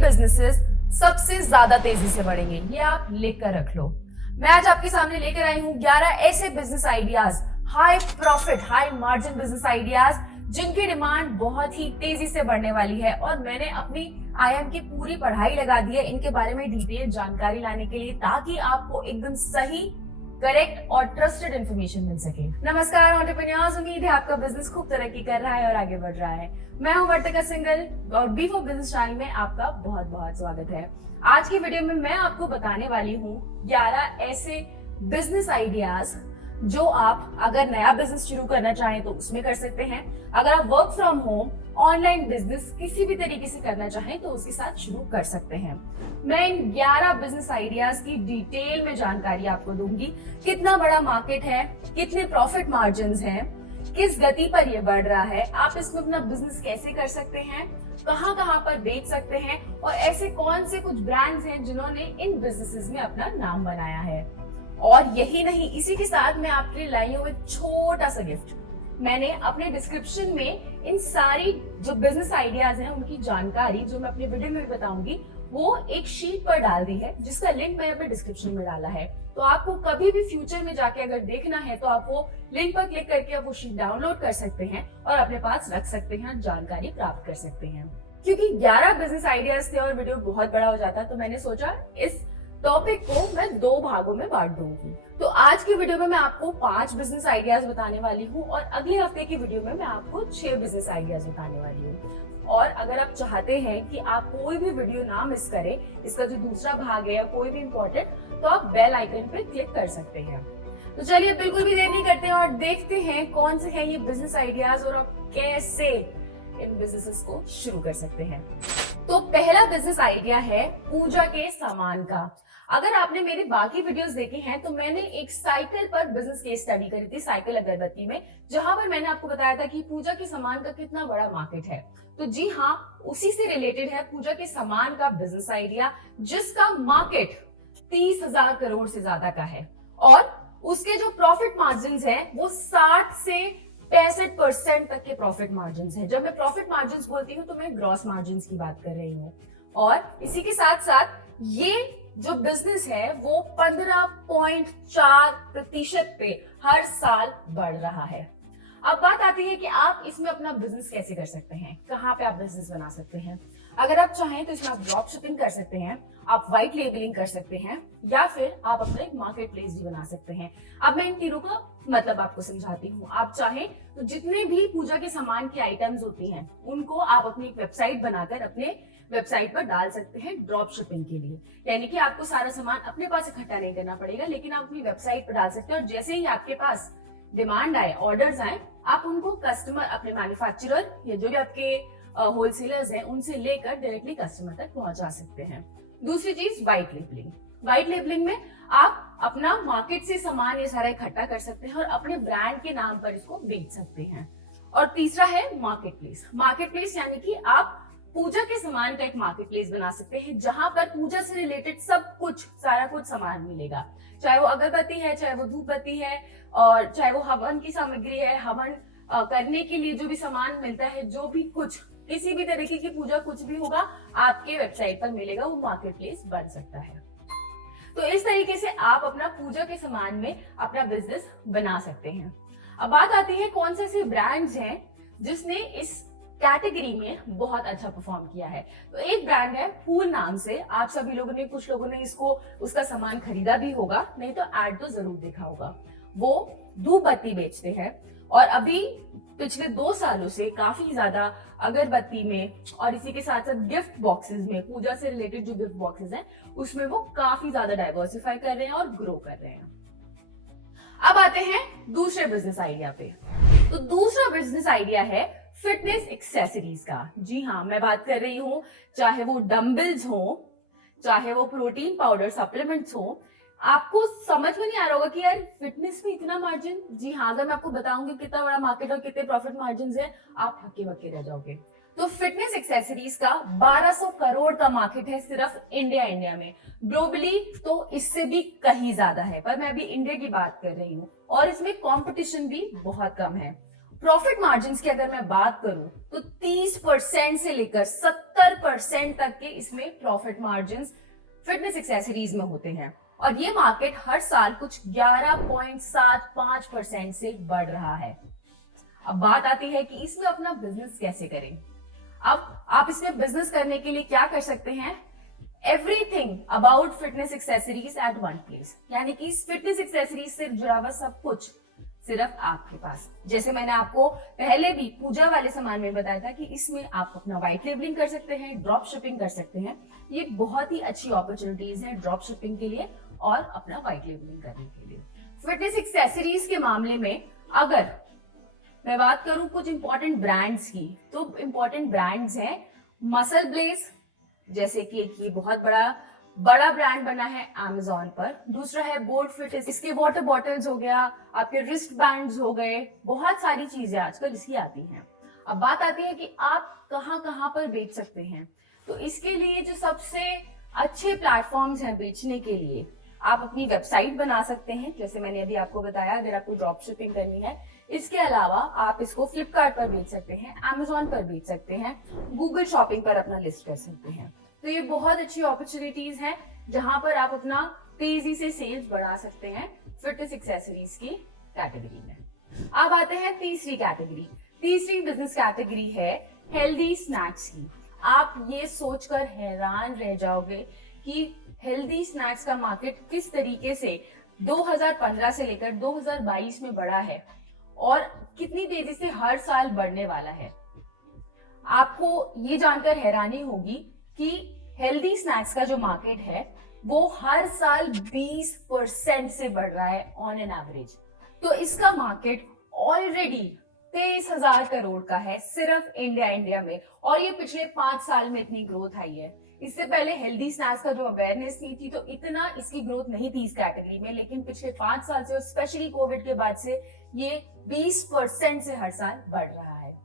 Businesses सबसे ज्यादा तेजी से बढ़ेंगे, ये आप लिख कर रख लो। मैं आज आपके सामने लेकर आई हूं 11 ऐसे business ideas, high profit high margin business ideas जिनकी डिमांड बहुत ही तेजी से बढ़ने वाली है। और मैंने अपनी आईएम की पूरी पढ़ाई लगा दी है इनके बारे में डिटेल जानकारी लाने के लिए, ताकि आपको एकदम सही, करेक्ट और ट्रस्टेड इंफॉर्मेशन मिल सके। नमस्कार एंटरप्रेन्योर्स, उम्मीद है आपका बिजनेस खूब तरक्की कर रहा है और आगे बढ़ रहा है। मैं हूं वर्तिका सिंगल और बी फॉर बिजनेस चैनल में आपका बहुत बहुत स्वागत है। आज की वीडियो में मैं आपको बताने वाली हूं 11 ऐसे बिजनेस आइडियाज जो आप अगर नया बिजनेस शुरू करना चाहें तो उसमें कर सकते हैं। अगर आप work from home online business किसी भी तरीके से करना चाहें तो उसके साथ शुरू कर सकते हैं। मैं इन 11 बिजनेस आइडियाज की डिटेल में जानकारी आपको दूंगी। कितना बड़ा मार्केट है, कितने प्रॉफिट मार्जिन्स हैं, किस गति पर ये बढ़ रहा है, आप इसमें अपना बिजनेस कैसे कर सकते हैं, कहां कहां पर बेच सकते हैं और ऐसे कौन से कुछ ब्रांड्स हैं जिन्होंने इन बिजनेसेस में अपना नाम बनाया है। और यही नहीं, इसी के साथ मैं आपके लिए लाई हूं एक छोटा सा गिफ्ट। मैंने अपने डिस्क्रिप्शन में इन सारी जो बिजनेस आइडियाज हैं उनकी जानकारी, जो मैं अपने वीडियो में भी बताऊंगी, वो एक शीट पर डाल दी है, जिसका लिंक मैंने अपने डिस्क्रिप्शन में डाला है। तो आपको कभी भी फ्यूचर में जाके अगर देखना है तो आप वो लिंक पर क्लिक करके आप वो शीट डाउनलोड कर सकते हैं और अपने पास रख सकते हैं, जानकारी प्राप्त कर सकते हैं। क्योंकि 11 बिजनेस आइडियाज थे और वीडियो बहुत बड़ा हो जाता, तो मैंने सोचा इस टॉपिक को मैं 2 भागों में बांट दूंगी। तो आज की वीडियो में मैं आपको 5 बिजनेस आइडियाज बताने वाली हूँ और अगले हफ्ते की वीडियो में मैं आपको 6 बिजनेस आइडियाज बताने वाली हूँ। और अगर आप चाहते हैं कि आप कोई भी वीडियो ना मिस करें, इसका जो दूसरा भाग है या कोई भी इंपॉर्टेंट, तो आप बेल आइकन पे क्लिक कर सकते हैं। तो चलिए बिल्कुल भी देर नहीं करते हैं और देखते हैं कौन से हैं ये बिजनेस आइडियाज और आप कैसे इन बिजनेसेस को शुरू कर सकते हैं। तो पहला बिजनेस आइडिया है पूजा के सामान का। अगर आपने मेरे बाकी वीडियोस देखे हैं तो मैंने एक साइकिल पर बिजनेस केस स्टडी करी थी, साइकिल अगरबत्ती में, जहां पर मैंने आपको बताया था कि पूजा के सामान का कितना बड़ा मार्केट है। तो जी हाँ, उसी से रिलेटेड है पूजा के सामान का बिजनेस आइडिया, जिसका मार्केट 30,000 करोड़ से ज्यादा का है और उसके जो प्रॉफिट मार्जिन है वो 60 से 65% तक के प्रॉफिट मार्जिन है। जब मैं प्रॉफिट मार्जिन बोलती हूँ तो मैं ग्रॉस मार्जिन की बात कर रही हूँ। और इसी के साथ साथ ये जो बिजनेस है वो 15.4% पे हर साल बढ़ रहा है। अब बात आती है कि आप इसमें अपना बिजनेस कैसे कर सकते हैं, कहाँ पे आप बिजनेस बना सकते हैं। अगर आप चाहें तो इसमें आप ड्रॉप शिपिंग कर सकते हैं, आप व्हाइट लेबलिंग कर सकते हैं, या फिर आप अपना एक मार्केट प्लेस भी बना सकते हैं। अब मैं इन तीनों का मतलब आपको समझाती हूँ। आप चाहें तो जितने भी पूजा के सामान की आइटम्स होती हैं उनको आप अपनी एक वेबसाइट बनाकर अपने वेबसाइट पर डाल सकते हैं ड्रॉप शिपिंग के लिए। यानी कि आपको सारा सामान अपने पास इकट्ठा नहीं करना पड़ेगा, लेकिन आप अपनी वेबसाइट पर डाल सकते हैं और जैसे ही आपके पास डिमांड आए, ऑर्डर्स आए, आप उनको कस्टमर, अपने मैन्युफैक्चरर या जो भी आपके होलसेलर्स हैं उनसे लेकर डायरेक्टली कस्टमर तक पहुंचा सकते हैं। दूसरी चीज व्हाइट लेबलिंग। व्हाइट लेबलिंग में आप अपना मार्केट से सामान ये सारा इकट्ठा कर सकते हैं और अपने ब्रांड के नाम पर इसको बेच सकते हैं। और तीसरा है मार्केट प्लेस। मार्केट प्लेस यानी कि आप पूजा के सामान का एक मार्केट प्लेस बना सकते हैं, जहां पर पूजा से रिलेटेड सब कुछ, सारा कुछ सामान मिलेगा। चाहे वो अगरबत्ती है, चाहे वो धूप बत्ती है, और चाहे वो हवन की सामग्री है, हवन करने के लिए जो भी सामान मिलता है, जो भी कुछ, किसी भी तरीके की पूजा कुछ भी होगा, आपके वेबसाइट पर मिलेगा, वो मार्केट प्लेस बन सकता है। तो इस तरीके से आप अपना पूजा के सामान में अपना बिजनेस बना सकते हैं। अब बात आती है कौन से ऐसे ब्रांड्स हैं जिसने इस कैटेगरी में बहुत अच्छा परफॉर्म किया है। तो एक ब्रांड है फूल नाम से। आप सभी लोगों ने, कुछ लोगों ने इसको, उसका सामान खरीदा भी होगा, नहीं तो ऐड तो जरूर देखा होगा। वो धूप बत्ती बेचते हैं और अभी पिछले 2 सालों से काफी ज्यादा अगरबत्ती में और इसी के साथ साथ गिफ्ट बॉक्सेस में, पूजा से रिलेटेड जो गिफ्ट बॉक्सेस हैं उसमें वो काफी ज्यादा डाइवर्सिफाई कर रहे हैं और ग्रो कर रहे हैं। अब आते हैं दूसरे बिजनेस आइडिया पे। तो दूसरा बिजनेस आइडिया है फिटनेस एक्सेसरीज का। जी हाँ, मैं बात कर रही हूँ, चाहे वो डंबल्स हो, चाहे वो प्रोटीन पाउडर सप्लीमेंट्स हो। आपको समझ में नहीं आ रहा होगा कि यार फिटनेस में इतना मार्जिन। जी हाँ, अगर मैं आपको बताऊंगी कितना बड़ा मार्केट और कितने प्रॉफिट मार्जिन है, आप हक्के बक्के रह जाओगे। तो फिटनेस एक्सेसरीज का 1200 करोड़ का मार्केट है सिर्फ इंडिया में। ग्लोबली तो इससे भी कहीं ज्यादा है, पर मैं अभी इंडिया की बात कर रही हूँ और इसमें कंपटीशन भी बहुत कम है। प्रॉफिट मार्जिन की अगर मैं बात करूं तो 30% से लेकर 70% तक के इसमें प्रॉफिट मार्जिन फिटनेस एक्सेसरीज में होते हैं और ये मार्केट हर साल कुछ 11.75% से बढ़ रहा है। अब बात आती है कि इसमें अपना बिजनेस कैसे करें। अब आप इसमें बिजनेस करने के लिए क्या कर सकते हैं, everything about fitness accessories at one place, यानी कि फिटनेस एक्सेसरीज से जुड़ा हुआ सब कुछ सिर्फ आपके पास। जैसे मैंने आपको पहले भी पूजा वाले सामान में बताया था कि इसमें आप अपना व्हाइट लेबलिंग कर सकते हैं, ड्रॉप शिपिंग कर सकते हैं। ये बहुत ही अच्छी अपॉर्चुनिटीज हैं ड्रॉप शिपिंग के लिए और अपना व्हाइट लेबलिंग करने के लिए। फिटनेस एक्सेसरीज के मामले में अगर मैं बात करूं कुछ इंपॉर्टेंट ब्रांड्स की, तो इंपॉर्टेंट ब्रांड्स हैं मसल ब्लेज, जैसे कि एक ये बहुत बड़ा ब्रांड बना है Amazon पर। दूसरा है बोल्ड फिट, इसके वाटर बॉटल्स हो गया, आपके रिस्ट बैंड्स हो गए, बहुत सारी चीजें आजकल इसकी आती हैं। अब बात आती है कि आप कहां पर बेच सकते हैं। तो इसके लिए जो सबसे अच्छे प्लेटफॉर्म्स हैं बेचने के लिए, आप अपनी वेबसाइट बना सकते हैं, जैसे मैंने अभी आपको बताया, अगर आपको ड्रॉप शिपिंग करनी है। इसके अलावा आप इसको फ्लिपकार्ट पर बेच सकते हैं, Amazon पर बेच सकते हैं, गूगल शॉपिंग पर अपना लिस्ट कर सकते हैं। तो ये बहुत अच्छी अपॉर्चुनिटीज हैं जहां पर आप अपना तेजी से सेल्स बढ़ा सकते हैं फिटनेस एक्सेसरीज की कैटेगरी में। अब आते हैं तीसरी कैटेगरी। तीसरी बिजनेस कैटेगरी है हेल्दी स्नैक्स की। आप ये सोचकर हैरान रह जाओगे कि हेल्दी स्नैक्स का मार्केट किस तरीके से 2015 से लेकर 2022 में बढ़ा है और कितनी तेजी से हर साल बढ़ने वाला है। आपको ये जानकर हैरानी होगी कि हेल्दी स्नैक्स का जो मार्केट है वो हर साल 20% से बढ़ रहा है ऑन एन एवरेज। तो इसका मार्केट ऑलरेडी 23,000 करोड़ का है सिर्फ इंडिया में, और ये पिछले 5 साल में इतनी ग्रोथ आई है। इससे पहले हेल्दी स्नैक्स का जो अवेयरनेस नहीं थी तो इतना इसकी ग्रोथ नहीं थी इस कैटेगरी में, लेकिन पिछले 5 साल से और स्पेशली कोविड के बाद से ये 20% से हर साल बढ़ रहा है।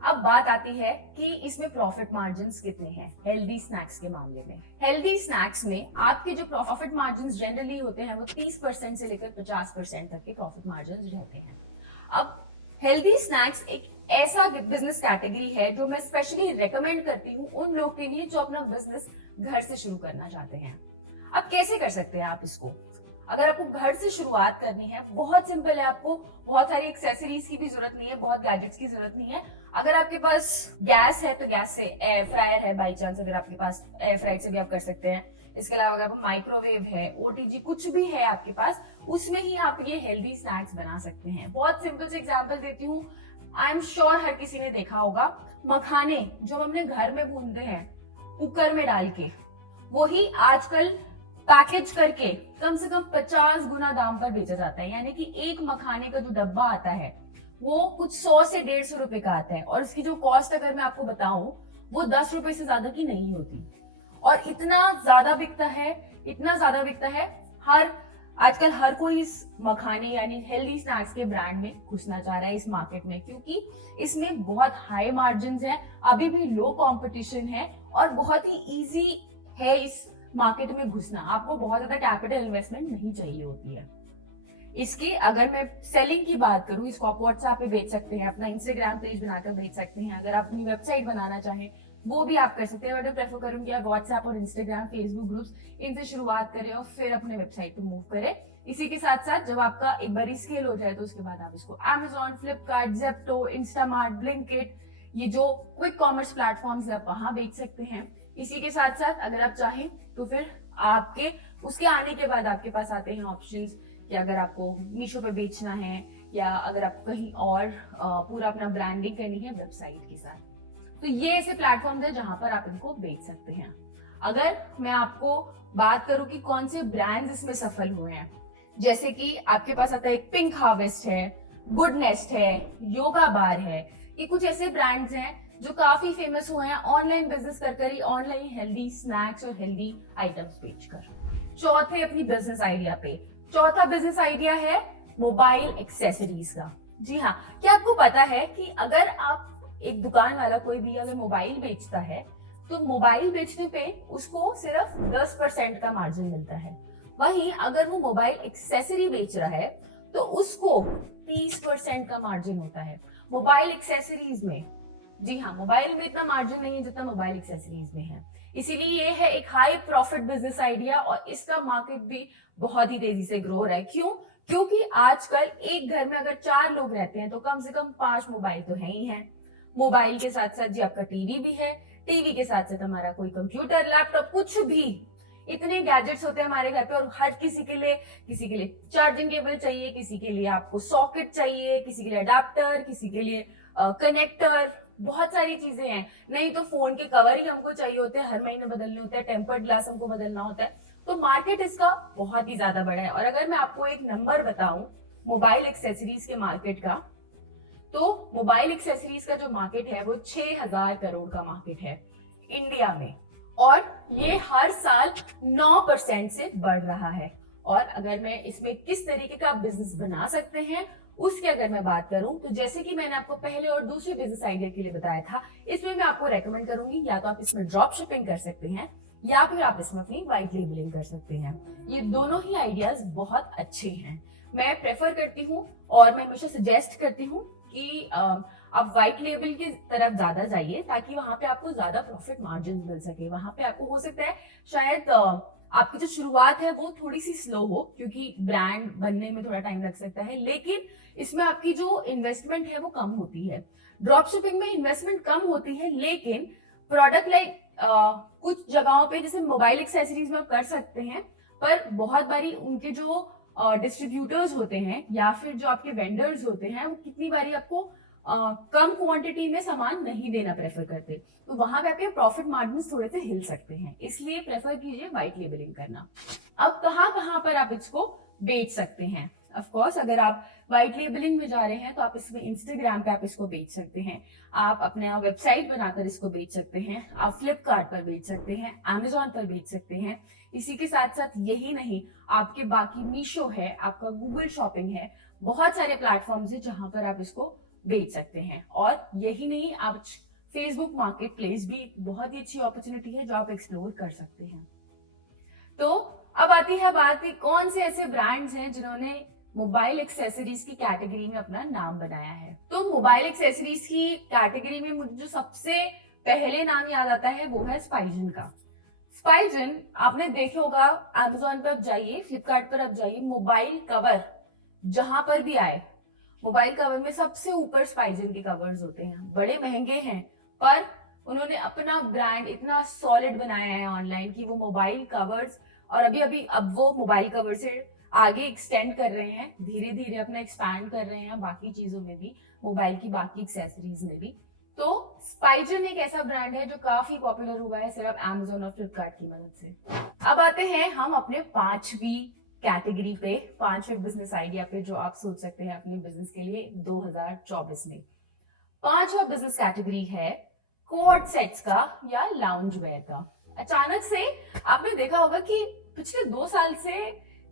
अब बात आती है कि इसमें प्रॉफिट मार्जिन्स कितने हैं हेल्दी स्नैक्स के मामले में। हेल्दी स्नैक्स में आपके जो प्रॉफिट मार्जिन्स जनरली होते हैं वो 30% से लेकर 50% तक के प्रॉफिट मार्जिन्स रहते हैं। अब हेल्दी स्नैक्स एक ऐसा बिजनेस कैटेगरी है जो मैं स्पेशली रेकमेंड करती हूँ उन लोग के लिए जो अपना बिजनेस घर से शुरू करना चाहते हैं। अब कैसे कर सकते हैं आप इसको? अगर आपको घर से शुरुआत करनी है, बहुत सिंपल है, आपको बहुत सारी एक्सेसरीज की भी जरूरत नहीं है, बहुत गैजेट्स की जरूरत नहीं है। अगर आपके पास गैस है तो गैस से, एयर फ्रायर है बाई चांस अगर आपके पास, एयर फ्रायर से भी आप कर सकते हैं। इसके अलावा अगर आपको माइक्रोवेव है, ओटीजी कुछ भी है आपके पास, उसमें ही आप ये हेल्दी स्नैक्स बना सकते हैं। बहुत सिंपल से एग्जाम्पल देती हूँ, आई एम श्योर हर किसी ने देखा होगा, मखाने जो हम अपने घर में भूनते हैं कुकर में डाल के, वही आजकल पैकेज करके कम से कम 50 गुना दाम पर बेचा जाता है। यानी कि एक मखाने का जो डब्बा आता है वो कुछ 100 से 150 रुपए का आता है, और इसकी जो कॉस्ट अगर मैं आपको बताऊं वो 10 रुपए से ज्यादा की नहीं होती। और इतना ज्यादा बिकता है, आजकल हर कोई इस मखाने यानी हेल्दी स्नैक्स के ब्रांड में घुसना चाह रहा है इस मार्केट में, क्योंकि इसमें बहुत हाई मार्जिन्स है, अभी भी लो कंपटीशन है और बहुत ही इजी है इस मार्केट में घुसना। आपको बहुत ज्यादा कैपिटल इन्वेस्टमेंट नहीं चाहिए होती है। इसकी अगर मैं सेलिंग की बात करूं, इसको आप व्हाट्सएप पे बेच सकते हैं, अपना इंस्टाग्राम पेज बनाकर बेच सकते हैं। अगर आप अपनी वेबसाइट बनाना चाहें वो भी आप कर सकते हैं। मैं प्रेफर करूंगी आप व्हाट्सएप और इंस्टाग्राम, फेसबुक ग्रुप्स, इनसे शुरुआत करें और फिर अपने वेबसाइट पे मूव करें। इसी के साथ साथ जब आपका एक बारी स्केल हो जाए तो उसके बाद आप इसको Amazon, Flipkart, Zepto, Instamart, Blinkit, ये जो क्विक कॉमर्स प्लेटफॉर्म्स है आप वहां बेच सकते हैं। इसी के साथ साथ अगर आप चाहें तो फिर आपके उसके आने के बाद आपके पास आते हैं ऑप्शंस कि अगर आपको मीशो पे बेचना है या अगर आपको कहीं और पूरा अपना ब्रांडिंग करनी है वेबसाइट के साथ, तो ये ऐसे प्लेटफॉर्म्स है जहां पर आप इनको बेच सकते हैं। अगर मैं आपको बात करूं कि कौन से ब्रांड्स इसमें सफल हुए हैं, जैसे कि आपके पास आता है एक पिंक हार्वेस्ट है, गुड नेस्ट है, योगा बार है, ये कुछ ऐसे ब्रांड्स हैं जो काफी फेमस हुए हैं ऑनलाइन बिजनेस कर ही, ऑनलाइन हेल्दी स्नैक्स और हेल्दी आइटम्स बेचकर। चौथा बिजनेस आइडिया है मोबाइल एक्सेसरीज का। जी हाँ, क्या आपको पता है कि अगर आप एक दुकान वाला कोई भी अगर मोबाइल बेचता है तो मोबाइल बेचने पे उसको सिर्फ 10% का मार्जिन मिलता है। वहीं अगर वो मोबाइल एक्सेसरी बेच रहा है तो उसको 30% का मार्जिन होता है। मोबाइल एक्सेसरीज में जी हाँ, मोबाइल में इतना मार्जिन नहीं है जितना मोबाइल एक्सेसरीज में है। इसीलिए ये है एक हाई प्रॉफिट बिजनेस आइडिया और इसका मार्केट भी बहुत ही तेजी से ग्रो हो रहा है। क्यों? क्योंकि आजकल एक घर में अगर 4 लोग रहते हैं तो कम से कम 5 मोबाइल तो है ही है। मोबाइल के साथ साथ जी आपका टीवी भी है, टीवी के साथ साथ हमारा कोई कंप्यूटर, लैपटॉप, कुछ भी। इतने गैजेट्स होते हैं हमारे घर पे और हर किसी के लिए चार्जिंग केबल चाहिए, किसी के लिए आपको सॉकेट चाहिए, किसी के लिए अडाप्टर, किसी के लिए कनेक्टर, बहुत सारी चीजें हैं। नहीं तो फोन के कवर ही हमको चाहिए होते हैं, हर महीने बदलने होते हैं, टेम्पर्ड ग्लास हमको बदलना होता है। तो मार्केट इसका बहुत ही ज्यादा बड़ा है। और अगर मैं आपको एक नंबर बताऊं मोबाइल एक्सेसरीज के मार्केट का, तो मोबाइल एक्सेसरीज का जो मार्केट है वो 6000 करोड़ का मार्केट है इंडिया में, और ये हर साल 9% से बढ़ रहा है। और अगर मैं इसमें किस तरीके का बिजनेस बना सकते हैं उसकी अगर मैं बात करूं, तो जैसे कि मैंने आपको पहले और दूसरे बिजनेस आइडिया के लिए बताया था, इसमें मैं आपको रेकमेंड करूंगी या तो आप इसमें ड्रॉप शिपिंग कर सकते हैं या फिर आप इसमें अपनी व्हाइट लेबलिंग कर सकते हैं। ये दोनों ही आइडियाज बहुत अच्छे हैं। मैं प्रेफर करती हूँ और मैं हमेशा सजेस्ट करती हूँ कि आप व्हाइट लेबल की तरफ ज्यादा जाइए ताकि वहां पे आपको ज्यादा प्रॉफिट मार्जिन मिल सके। वहां पे आपको हो सकता है शायद आपकी जो शुरुआत है वो थोड़ी सी स्लो हो क्योंकि ब्रांड बनने में थोड़ा टाइम लग सकता है, लेकिन इसमें आपकी जो इन्वेस्टमेंट है वो कम होती है। ड्रॉप शिपिंग में इन्वेस्टमेंट कम होती है, लेकिन प्रोडक्ट लाइक कुछ जगहों पे जैसे मोबाइल एक्सेसरीज में आप कर सकते हैं, पर बहुत बारी उनके जो डिस्ट्रीब्यूटर्स होते हैं या फिर जो आपके वेंडर्स होते हैं वो कितनी बारी आपको कम क्वांटिटी में सामान नहीं देना प्रेफर करते, तो वहां पे आपके प्रॉफिट मार्जिन थोड़े से हिल सकते हैं। इसलिए प्रेफर कीजिए व्हाइट लेबलिंग करना। अब कहां पर आप इसको बेच सकते हैं? ऑफ कोर्स अगर आप व्हाइट लेबलिंग में जा रहे हैं तो आप इसमें इंस्टाग्राम पे आप इसको बेच सकते हैं, आप अपने वेबसाइट बनाकर इसको बेच सकते हैं, आप फ्लिपकार्ट पर बेच सकते हैं, अमेजोन पर बेच सकते हैं। इसी के साथ साथ यही नहीं, आपके बाकी मीशो है, आपका गूगल शॉपिंग है, बहुत सारे प्लेटफॉर्म्स है जहां पर आप इसको बेच सकते हैं। और यही नहीं, आप फेसबुक मार्केट प्लेस भी बहुत ही अच्छी अपॉर्चुनिटी है जो आप एक्सप्लोर कर सकते हैं। तो अब आती है बात कि कौन से ऐसे ब्रांड्स हैं जिन्होंने मोबाइल एक्सेसरीज की कैटेगरी में अपना नाम बनाया है। तो मोबाइल एक्सेसरीज की कैटेगरी में मुझे जो सबसे पहले नाम याद आता है वो है स्पाइजन का। स्पाइजन आपने देखे होगा, अमेजोन पर आप जाइए, फ्लिपकार्ट पर आप जाइए, मोबाइल कवर जहां पर भी आए, मोबाइल कवर में सबसे ऊपर स्पाइजन के कवर्स होते हैं। बड़े महंगे हैं पर उन्होंने अपना ब्रांड इतना सॉलिड बनाया है ऑनलाइन कि वो मोबाइल कवर्स, और अब वो मोबाइल कवर से आगे एक्सटेंड कर रहे हैं, धीरे धीरे अपना एक्सपैंड कर रहे हैं बाकी चीजों में भी, मोबाइल की बाकी एक्सेसरीज में भी। तो स्पाइजन एक ऐसा ब्रांड है जो काफी पॉपुलर हुआ है सिर्फ अमेजोन और फ्लिपकार्ट की मदद से। अब आते हैं हम अपने 5वीं कैटेगरी पे, 5वें बिजनेस आइडिया पे जो आप सोच सकते हैं अपने बिजनेस के लिए 2024 में। 5वां बिजनेस कैटेगरी है कोट सेट्स का या लाउंज वेयर का। अचानक से आपने देखा होगा कि पिछले 2 साल से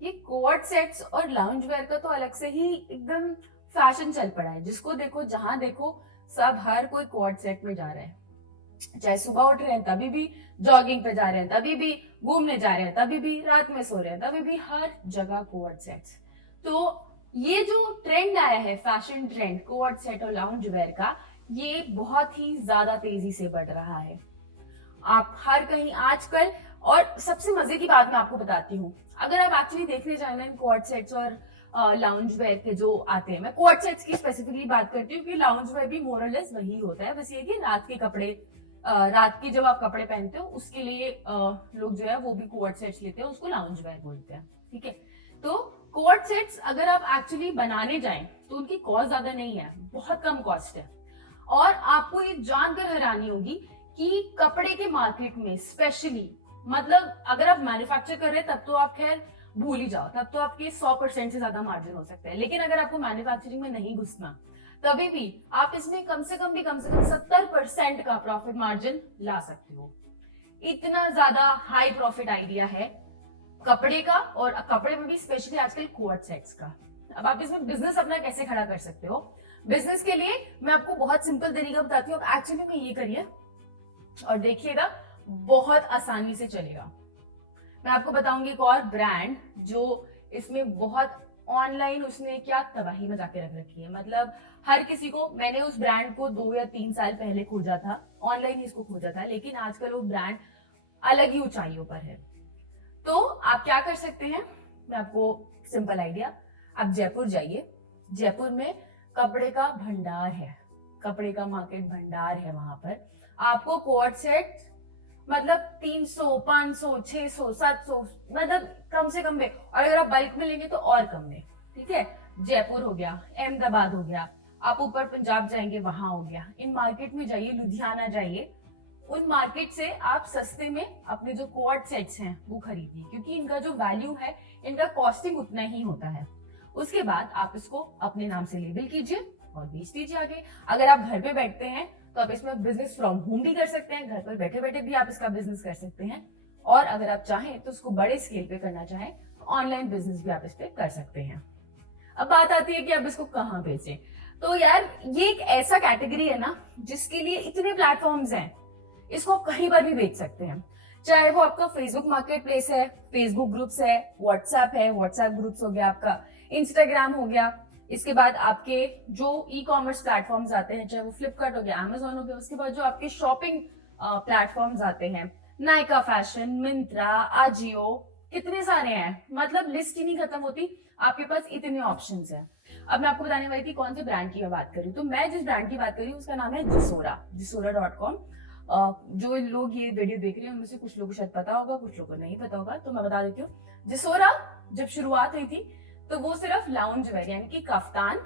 ये कोट सेट्स और लाउंज वेयर का तो अलग से ही एकदम फैशन चल पड़ा है। जिसको देखो, जहां देखो, सब हर कोई कोट सेट में जा रहा है। चाहे सुबह उठ रहे हैं तभी भी, जॉगिंग पे जा रहे हैं तभी भी, घूमने जा रहे हैं तभी भी, रात में सो रहे हैं तभी भी, हर जगह कोट सेट्स। तो ये जो ट्रेंड आया है, फैशन ट्रेंड कोट सेट और लाउंज वेयर का, ये बहुत ही ज्यादा तेजी से बढ़ रहा है। आप हर कहीं आजकल, और सबसे मजे की बात मैं आपको बताती हूँ, अगर आप एक्चुअली देखने जाए ना इन कोट सेट्स और लाउंज वेयर के जो आते हैं, मैं कोट सेट्स की स्पेसिफिकली बात करती हूँ कि लाउंज वेयर भी मोर और लेस वही होता है, बस ये कि रात के कपड़े, रात के जब आप कपड़े पहनते हो उसके लिए लोग जो है वो भी कोट सेट्स लेते हैं, उसको लाउंज वेयर बोलते हैं। ठीक है, तो कोट सेट्स अगर आप एक्चुअली बनाने जाएं तो उनकी कॉस्ट ज्यादा नहीं है, बहुत कम कॉस्ट है। और आपको ये जानकर हैरानी होगी कि कपड़े के मार्केट में स्पेशली, मतलब अगर आप मैन्युफैक्चर कर रहे हैं तब तो आप खैर भूल ही जाओ, तब तो आपके 100% से ज्यादा मार्जिन हो सकता है। लेकिन अगर आपको मैन्युफैक्चरिंग में नहीं घुसना, तभी भी आप इसमें कम से कम 70% का प्रॉफिट मार्जिन ला सकते हो। इतना ज्यादा हाई प्रॉफिट आइडिया है कपड़े का, और कपड़े में भी स्पेशली आजकल कोट सेट्स का। अब आप इसमें बिजनेस अपना कैसे खड़ा कर सकते हो? बिजनेस के लिए मैं आपको बहुत सिंपल तरीका बताती हूँ। आप एक्चुअली में ये करिए और देखिएगा, बहुत आसानी से चलेगा। मैं आपको बताऊंगी एक और ब्रांड जो इसमें बहुत ऑनलाइन उसने क्या तबाही मचा के रख रखी है। मतलब हर किसी को, मैंने उस ब्रांड को 2 या 3 साल पहले खोजा था, ऑनलाइन ही इसको खोजा था, लेकिन आजकल वो ब्रांड अलग ही ऊंचाइयों पर है। तो आप क्या कर सकते हैं, मैं आपको सिंपल आइडिया, आप जयपुर जाइए, जयपुर में कपड़े का भंडार है, कपड़े का मार्केट भंडार है। वहां पर आपको कोट सेट मतलब 300, 500, 600, 700 मतलब कम से कम में, और अगर आप बल्क में लेंगे तो और कम में। ठीक है, जयपुर हो गया, अहमदाबाद हो गया, आप ऊपर पंजाब जाएंगे वहां हो गया, इन मार्केट में जाइए, लुधियाना जाइए, उन मार्केट से आप सस्ते में अपने जो कोट सेट्स हैं वो खरीदिए, क्योंकि इनका जो वैल्यू है, इनका कॉस्टिंग उतना ही होता है। उसके बाद आप इसको अपने नाम से लेबल कीजिए और बेच दीजिए आगे। अगर आप घर पे बैठते हैं तो आप इसमें बिजनेस फ्रॉम होम भी कर सकते हैं, घर पर बैठे बैठे भी आप इसका बिजनेस कर सकते हैं। और अगर आप चाहें तो उसको बड़े स्केल पे करना चाहें तो ऑनलाइन बिजनेस भी आप इस पे कर सकते हैं। अब बात आती है कि आप इसको कहाँ बेचें। तो यार ये एक ऐसा कैटेगरी है ना जिसके लिए इतने प्लेटफॉर्म्स हैं, इसको आप कहीं पर भी बेच सकते हैं। चाहे वो आपका फेसबुक मार्केट प्लेस है, फेसबुक ग्रुप्स है, व्हाट्सएप है, व्हाट्सएप ग्रुप्स हो गया आपका, इंस्टाग्राम हो गया, इसके बाद आपके जो ई कॉमर्स प्लेटफॉर्म्स आते हैं, चाहे वो फ्लिपकार्ट हो गया, अमेजोन हो गया, उसके बाद जो आपके शॉपिंग प्लेटफॉर्म्स आते हैं, नायका फैशन, मिंत्रा, आजियो, कितने सारे हैं, मतलब लिस्ट ही नहीं खत्म होती, आपके पास इतने ऑप्शंस हैं। अब मैं आपको बताने वाली थी कौन से ब्रांड की मैं बात कर रही हूँ। तो मैं जिस ब्रांड की बात कर रही हूँ उसका नाम है जिसोरा, जिसोरा.com। जो लोग ये वीडियो देख रहे हैं उनमें से कुछ लोगों को शायद पता होगा, कुछ लोगों को नहीं पता होगा, तो मैं बता देती हूँ। जिसोरा जब शुरुआत हुई थी तो वो सिर्फ लाउंज वेयर यानी कि कफ्तान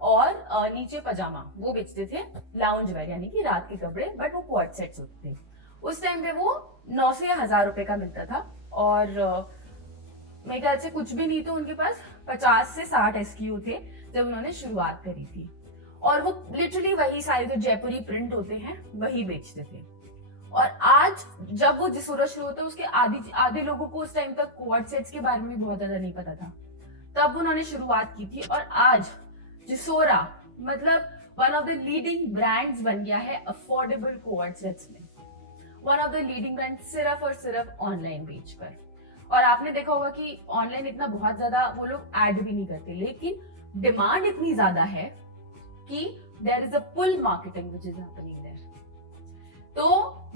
और नीचे पजामा वो बेचते थे, लाउंज वेयर यानी कि रात के कपड़े, बट वो क्वाड सेट्स होते थे। उस टाइम पे वो 9 से 1000 रुपए का मिलता था, और मेरे ख्याल से कुछ भी नहीं तो उनके पास 50 से 60 SKU थे जब उन्होंने शुरुआत करी थी, और वो लिटरली वही सारे जो जयपुरी प्रिंट होते हैं वही बेचते थे। और आज जब वो जिसोरा शुरू होता है उसके आधे लोगों को उस टाइम तक क्वाड सेट्स के बारे में भी बहुत ज्यादा नहीं पता था, तब उन्होंने शुरुआत की थी। और आज जिसोरा मतलब one of the leading brands बन गया है अफोर्डेबल क्वाड सेट्स में, one of the leading brand सिर्फ और सिर्फ ऑनलाइन बेच कर। और आपने देखा होगा कि ऑनलाइन इतना बहुत ज्यादा वो लोग ऐड भी नहीं करते, लेकिन डिमांड इतनी ज्यादा है कि there is a pull marketing which is happening there. तो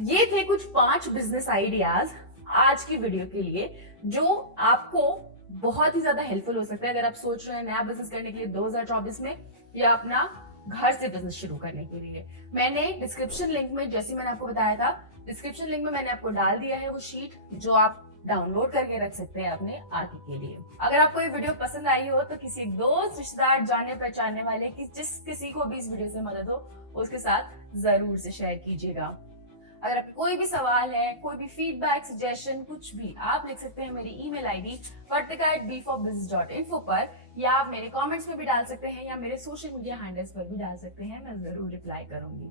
ये थे कुछ 5 बिजनेस आइडियाज आज की वीडियो के लिए जो आपको बहुत ही ज्यादा हेल्पफुल हो सकता है अगर आप सोच रहे हैं नया बिजनेस करने के लिए 2024 में, या अपना घर से बिजनेस शुरू करने के लिए। मैंने डिस्क्रिप्शन लिंक में, जैसे मैंने आपको बताया था, डिस्क्रिप्शन लिंक में मैंने आपको डाल दिया है वो शीट जो आप डाउनलोड करके रख सकते हैं अपने आगे के लिए। अगर आपको ये वीडियो पसंद आई हो तो किसी दोस्त, रिश्तेदार, जाने पहचानने वाले जिस किसी को भी इस वीडियो से मदद हो उसके साथ जरूर से शेयर कीजिएगा। अगर आपके कोई भी सवाल है, कोई भी फीडबैक, सजेशन, कुछ भी, आप लिख सकते हैं मेरी ईमेल आईडी vartika@b4business.info पर, या आप मेरे कमेंट्स में भी डाल सकते हैं, या मेरे सोशल मीडिया हैंडल्स पर भी डाल सकते हैं, मैं जरूर रिप्लाई करूंगी।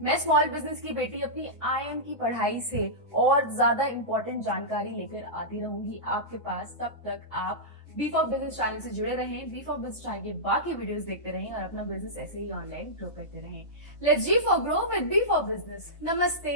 मैं स्मॉल बिजनेस की बेटी अपनी IIM की पढ़ाई से और ज्यादा इंपॉर्टेंट जानकारी लेकर आती रहूंगी आपके पास। तब तक आप B4 बिजनेस चैनल से जुड़े रहें, B4 बिजनेस चैनल के बाकी वीडियोस देखते रहें और अपना बिजनेस ऐसे ही ऑनलाइन ग्रो करते रहें। Let's G4 grow with B4 business. नमस्ते।